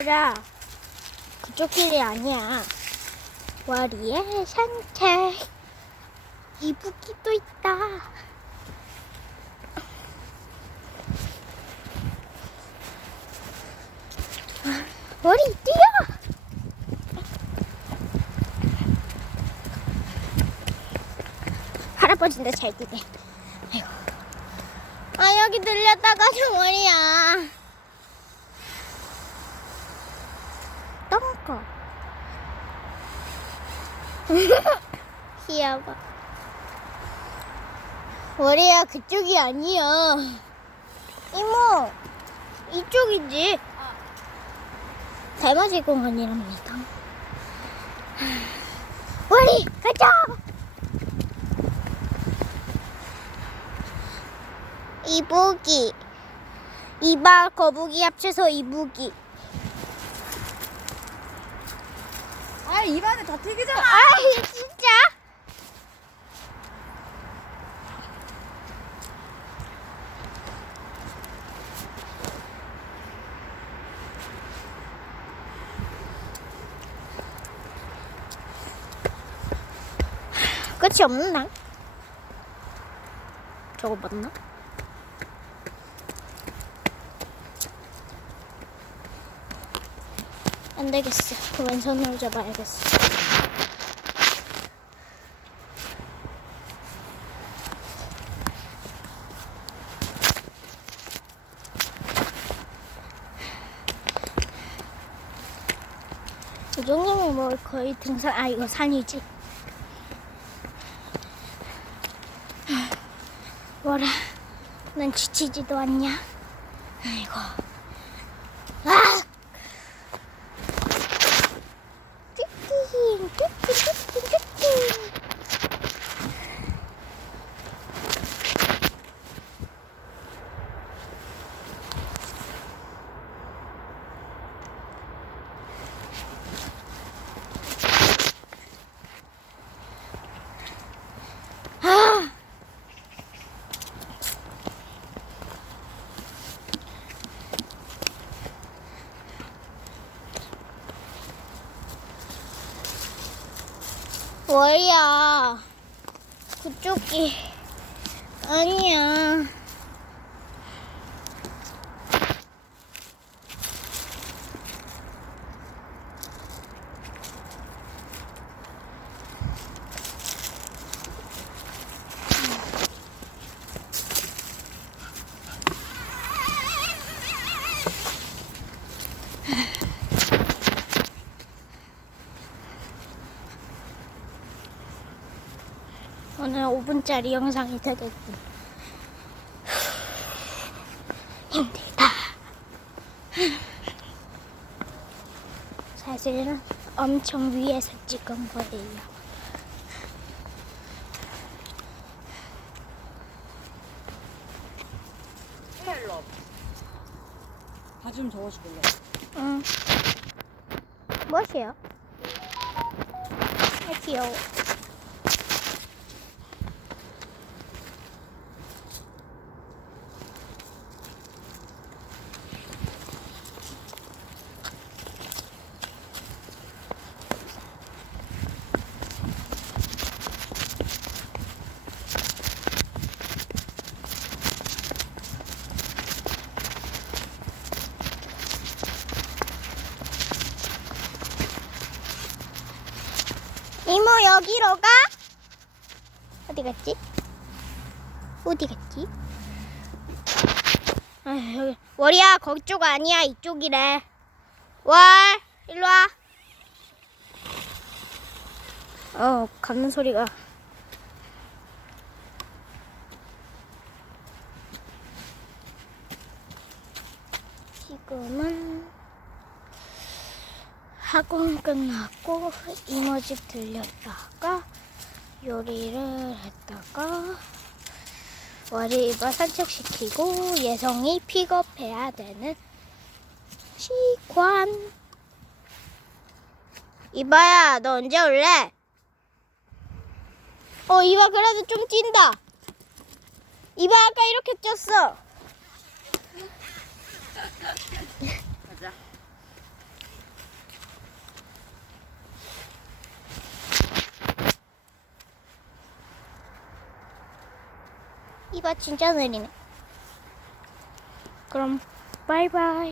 얘들아, 그쪽 길이 아니야. 와리의 산책. 이북이도 있다. 와리 뛰어! 할아버지인데 잘 뛰네. 아이고. 아, 여기 들렸다가 정원이야. 똥거. 귀여워. 머리야 그쪽이 아니야. 이모, 이쪽이지. 달맞이 공원이랍니다. 머리 가자. 이부기. 이발 거북이 합쳐서 이부기. 입안에 다 튀기잖아. 아이 진짜? 끝이 없나? 저거 맞나? 안 되겠어. 그 왼손으로 잡아야겠어. 우정님이 뭐 거의 등산 아 이거 산이지 뭐라 난 지치지도 않냐 아이고 뭐야? 그쪽이 아니야 오늘 5분짜리 영상이 되겠군 힘들다 사실은 엄청 위에서 찍은 거예요 일로 와봐. 바지 좀 접어줄래? 응. 무엇이요? 아, 귀여워. 여기로 가? 어디 갔지? 어디 갔지? 아 여기 월이야 거기 쪽 아니야 이쪽이래. 월 일로 와. 어 갚는 소리가. 지금은 학원 끝났고 이모 집 들렸다가 요리를 했다가 이봐 산책시키고 예성이 픽업해야 되는 시관. 이봐야 너 언제 올래? 어 이봐 그래도 좀 찐다. 이봐 아까 이렇게 쪘어 이봐 진짜 느리네. 그럼 바이바이.